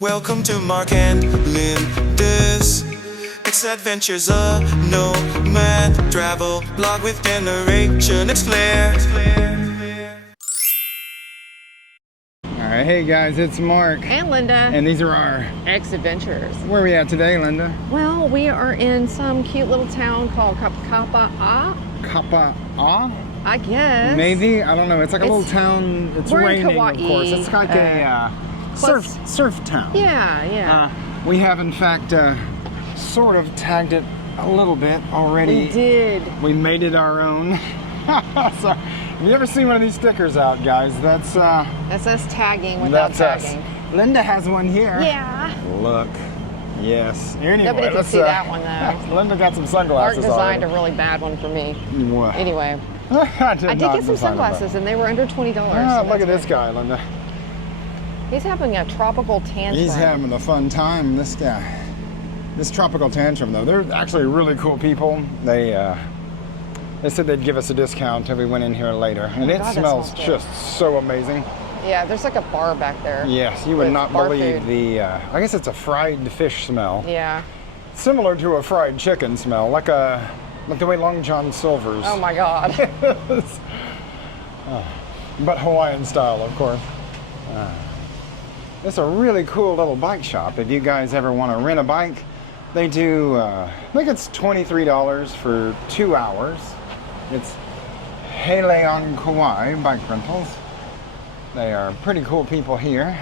Welcome to Mark and Linda's It's Adventures, a nomad travel blog with generation. It's Claire. Alright, hey guys, it's Mark. And Linda. And these are our X-Adventures. Where are we at today, Linda? Well, we are in some cute little town called Kapaʻa. Kapaʻa? I guess. Maybe? I don't know. It's like a little town. It's raining, Kauai, of course. It's like a surf town. Yeah. We have, in fact, sort of tagged it a little bit already. We did. We made it our own. So, have you ever seen one of these stickers out, guys? That's us tagging without tagging. Us. Linda has one here. Yeah. Look. Yes. Anyway, nobody can see that one though. Linda got some sunglasses. Mark designed a really bad one for me. What? Anyway. I did get some sunglasses and they were under $20. Ah, so look at this guy, Linda. He's having a tropical tantrum. He's having a fun time, this guy. This tropical tantrum, though, they're actually really cool people. They said they'd give us a discount if we went in here later. And it smells just so amazing. Yeah, there's like a bar back there. Yes, you would not believe the, I guess it's a fried fish smell. Yeah. Similar to a fried chicken smell, like the way Long John Silver's. Oh my God. But Hawaiian style, of course. It's a really cool little bike shop. If you guys ever want to rent a bike, they do, I think it's $23 for 2 hours. It's on Kauai Bike Rentals. They are pretty cool people here.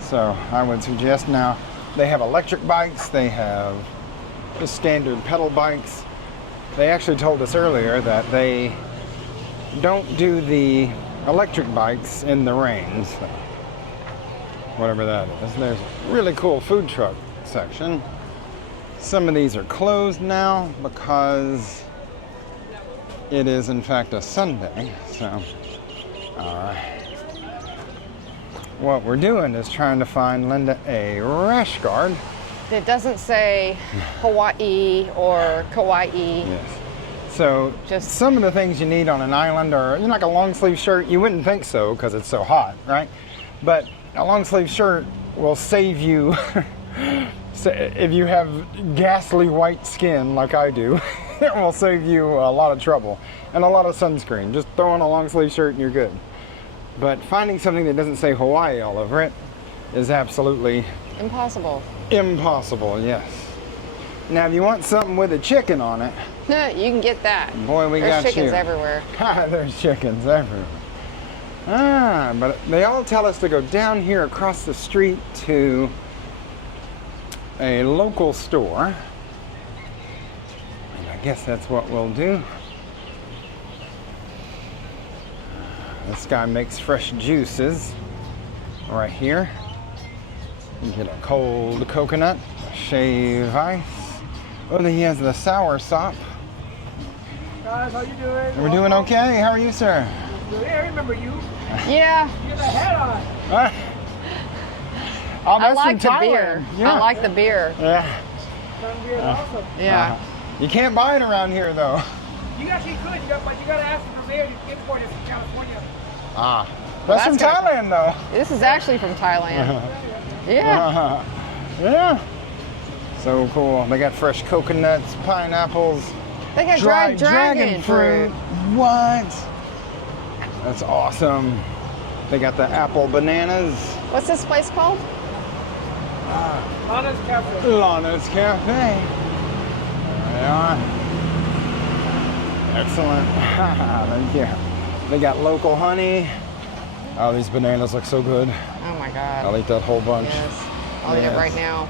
So I would suggest now, they have electric bikes, they have just standard pedal bikes. They actually told us earlier that they don't do the electric bikes in the rain. So whatever that is. There's a really cool food truck section. Some of these are closed now because it is in fact a Sunday. So, what we're doing is trying to find Linda a rash guard. It doesn't say Hawaii or Kauai. Yes. So just some of the things you need on an island are, like a long sleeve shirt. You wouldn't think so because it's so hot, right? But a long sleeve shirt will save you if you have ghastly white skin like I do. It will save you a lot of trouble and a lot of sunscreen. Just throw on a long sleeve shirt and you're good. But finding something that doesn't say Hawaii all over it is absolutely impossible. Impossible, yes. Now, if you want something with a chicken on it, you can get that. Boy, There's chickens everywhere. There's chickens everywhere. But they all tell us to go down here across the street to a local store. And I guess that's what we'll do. This guy makes fresh juices right here. You get a cold coconut, shave ice. Oh, he has the sour sop. Guys, how you doing? We're doing okay. How are you, sir? Yeah, I remember you. Yeah. You got a hat on. Oh, I like the beer. Yeah. I like the beer. Yeah. Sun beer is awesome. Yeah. You can't buy it around here, though. You actually could, but you got to ask the purveyor to import it from California. That's from Thailand, though. This is actually from Thailand. Yeah. Yeah. So cool. They got fresh coconuts, pineapples. They got dried dragon fruit. What? That's awesome. They got the apple bananas. What's this place called? Lana's Cafe. Lana's Cafe. There they are. Excellent. Thank you. They got local honey. Oh, these bananas look so good. Oh my God. I'll eat that whole bunch. Yes. I'll eat it right now.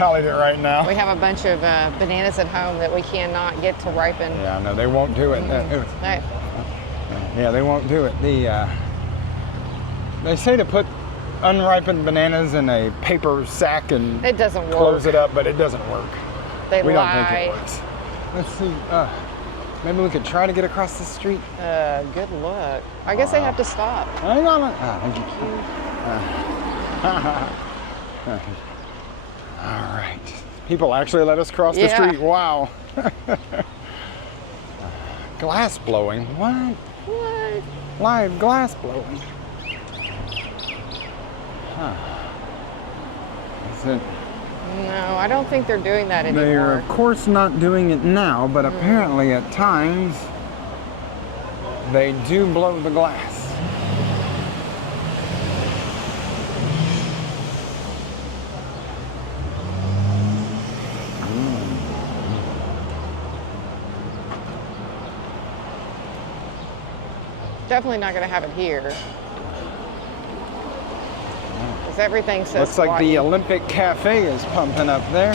I'll eat it right now. We have a bunch of bananas at home that we cannot get to ripen. Yeah, no, they won't do it. Right. Yeah, they won't do it. They say to put unripened bananas in a paper sack and it doesn't work. Close it up, but it doesn't work. We don't think it works. Let's see. Maybe we could try to get across the street. Good luck. I guess they have to stop. Hang on. Thank you. All right. People actually let us cross the street. Wow. Glass blowing. What? What? Live glass blowing. Huh. is it? No, I don't think they're doing that anymore. They are, of course, not doing it now, but apparently at times they do blow the glass. Definitely not going to have it here. Because everything says Looks like the Kauaʻi. Olympic Cafe is pumping up there.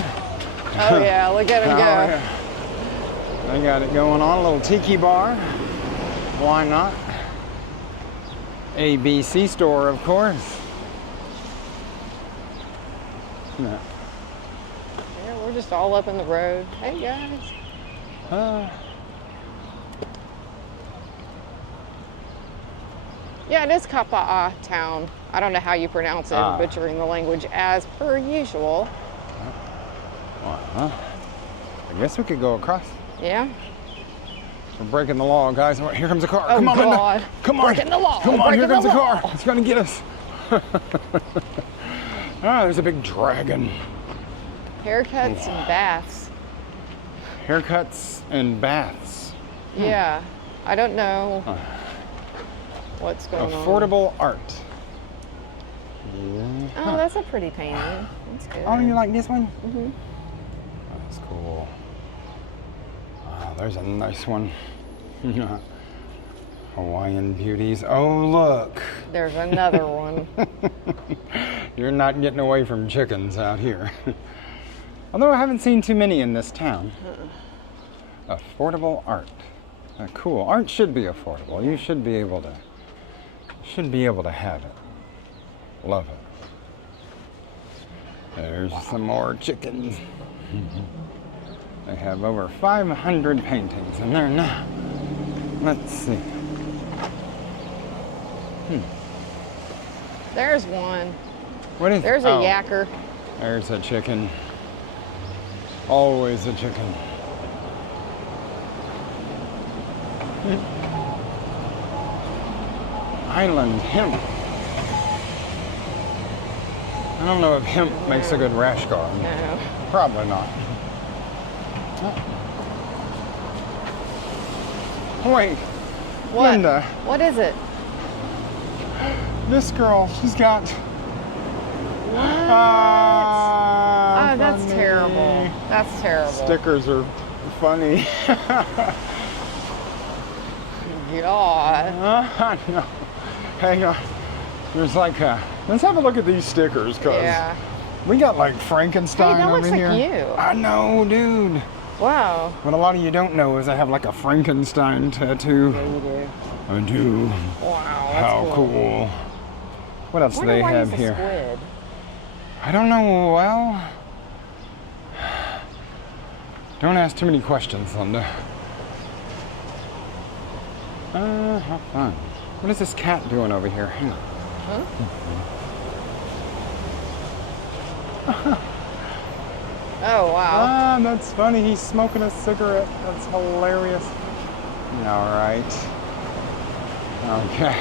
Oh yeah, look at him Oh, go. yeah. They got it going on, a little tiki bar. Why not? ABC store, of course. Yeah. Yeah, we're just all up in the road. Hey guys. Yeah, it is Kapaa Town. I don't know how you pronounce it, butchering the language as per usual. I guess we could go across. Yeah. We're breaking the law, guys. Here comes a car. Oh, Come on, Linda. God. Come on. Breaking the law. Come on, here Breaking comes the a car. law. It's going to get us. There's a big dragon. Haircuts and baths. Haircuts and baths. Yeah. I don't know what's going on. Affordable art. Oh, that's a pretty painting. That's good. Oh, you like this one? Mm-hmm. That's cool. Oh, there's a nice one. Hawaiian beauties. Oh, look. There's another one. You're not getting away from chickens out here. Although I haven't seen too many in this town. Affordable art. Cool. Art should be affordable. You should be able to have it. Love it. There's some more chickens. They have over 500 paintings in there now. Let's see. There's one. What is? There's a yacker. There's a chicken. Always a chicken. Island hemp. I don't know if hemp makes a good rash guard. No. Probably not. Wait, What? Linda, What is it? this girl, she's got. What? Oh, that's funny. terrible. That's terrible. Stickers are funny. God. No. Hang on. There's like let's have a look at these stickers, cause Yeah. we got like Frankenstein Hey, that over looks like here. you. I know, dude. Wow. What a lot of you don't know is I have like a Frankenstein tattoo. Yeah, you do. I do. Wow, that's How cool. What else do Wonder they why have he's a here? squid. I don't know. Well, don't ask too many questions, Linda. How fun. What is this cat doing over here? Hang on. Huh? Oh, wow. That's funny. He's smoking a cigarette. That's hilarious. All right. Okay.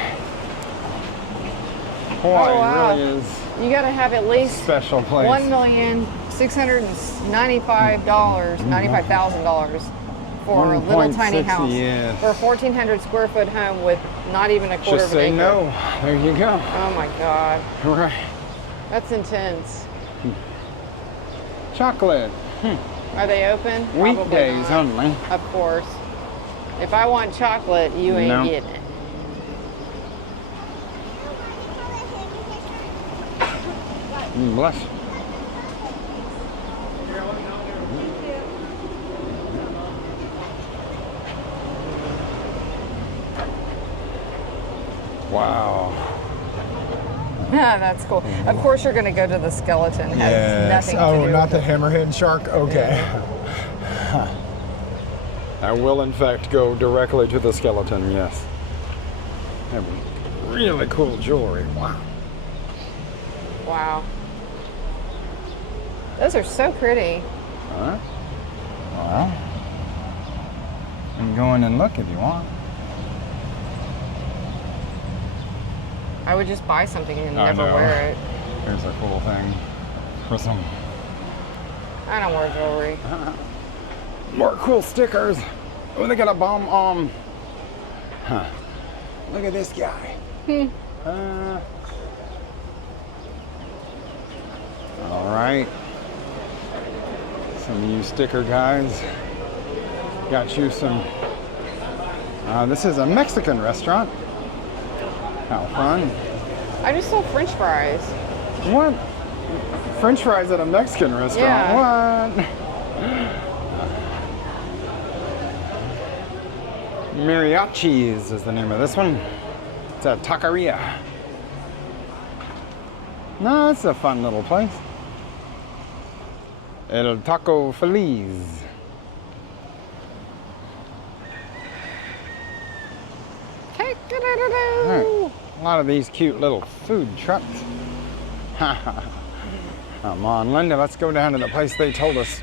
Hawaii Oh, wow. really is You got to have at a least special place. $1,695,000 for a little tiny 1.6, house. yes. For a 1,400 square foot home with not even a quarter Just of an say acre. no. There you go. Oh my God. Right. That's intense. Chocolate. Are they open? Probably Weekdays not. only. Of course. If I want chocolate, you ain't No. getting it. Bless you. Wow. That's cool. Of course, you're going to go to the skeleton. It has nothing to do not with the hammerhead shark? Okay. I will, in fact, go directly to the skeleton, yes. Have really cool jewelry. Wow. Wow. Those are so pretty. All right. Well, you can go in and look if you want. I would just buy something and I never know. wear it. Here's a cool thing. for some I don't wear jewelry. more cool stickers. Oh, they got a bomb. Huh. Look at this guy. All right. Some of you sticker guys got you some. This is a Mexican restaurant. How fun. I just saw French fries. What? French fries at a Mexican restaurant? Yeah. What? Mariachis is the name of this one. It's a taqueria. No, it's a fun little place. El Taco Feliz. Right. A lot of these cute little food trucks. Come on, Linda, let's go down to the place they told us.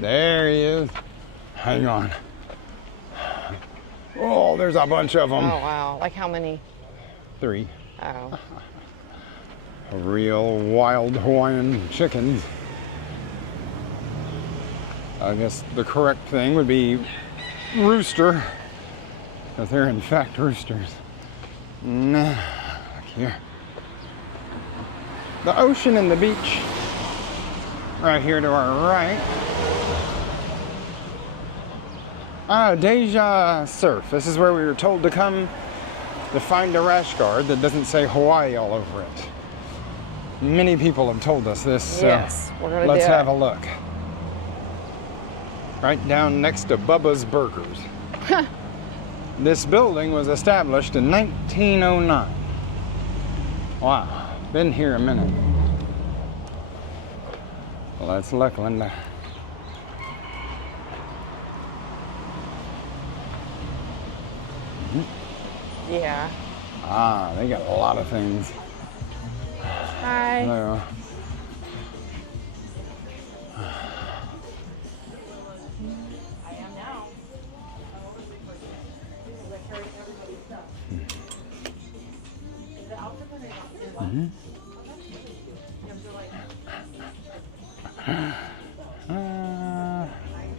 There he is. Hang on. Oh, there's a bunch of them. Oh, wow. Like how many? 3. Oh. Real wild Hawaiian chickens. I guess the correct thing would be rooster, because they're in fact roosters. Nah, look here. The ocean and the beach right here to our right. Deja Surf. This is where we were told to come to find a rash guard that doesn't say Hawaii all over it. Many people have told us this, so yes, we're gonna let's do have it. a look. Right down next to Bubba's Burgers. This building was established in 1909. Wow, been here a minute. Let's look, Linda. Yeah. They got a lot of things. Hi. There.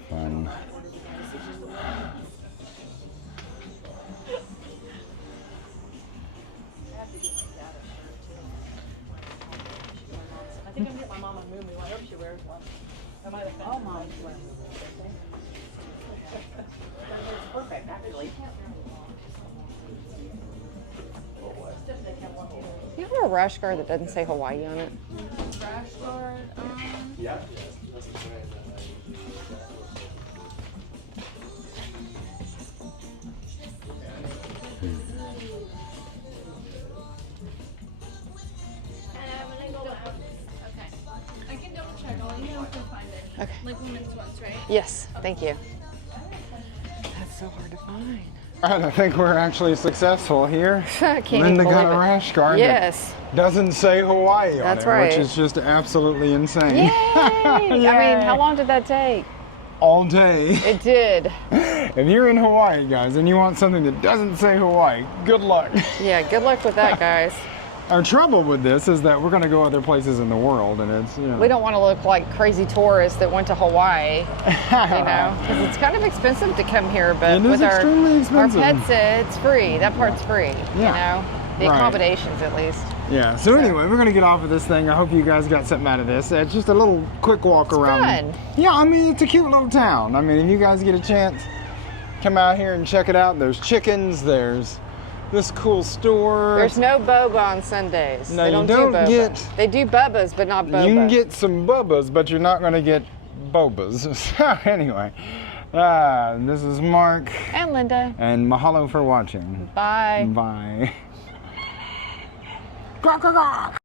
Fun. I think I'm getting my mom a moo-moo. I hope she wears one. All moms wear moo-moos. It's perfect, actually. You have a rash guard that doesn't say Hawaii on it? Rash guard. Yeah. I can double check. I'll let you know if I find it. Okay. Like women's ones, right? Yes, thank you. That's so hard to find. I think we're actually successful here. I can't Linda even got believe a it. rash guard. Yes. That doesn't say Hawaii on That's it, right. which is just absolutely insane. Yay! I mean, how long did that take? All day. It did. If you're in Hawaii, guys, and you want something that doesn't say Hawaii, good luck. Yeah, good luck with that, guys. Our trouble with this is that we're going to go other places in the world, and it's, you know. We don't want to look like crazy tourists that went to Hawaii, you know, because it's kind of expensive to come here, but It is with our extremely expensive. pets, it's free. That part's free, you know, the right. accommodations at least. Yeah, so anyway, we're going to get off of this thing. I hope you guys got something out of this. It's just a little quick walk around. Fun. Yeah, I mean, it's a cute little town. I mean, if you guys get a chance, come out here and check it out. There's chickens, there's this cool store. There's no boba on Sundays. No, they you don't don't do boba. get- They do bubas, but not boba. You can get some bubbas, but you're not going to get bobas. So anyway, this is Mark. And Linda. And mahalo for watching. Bye. Bye. Quack, quack, quack.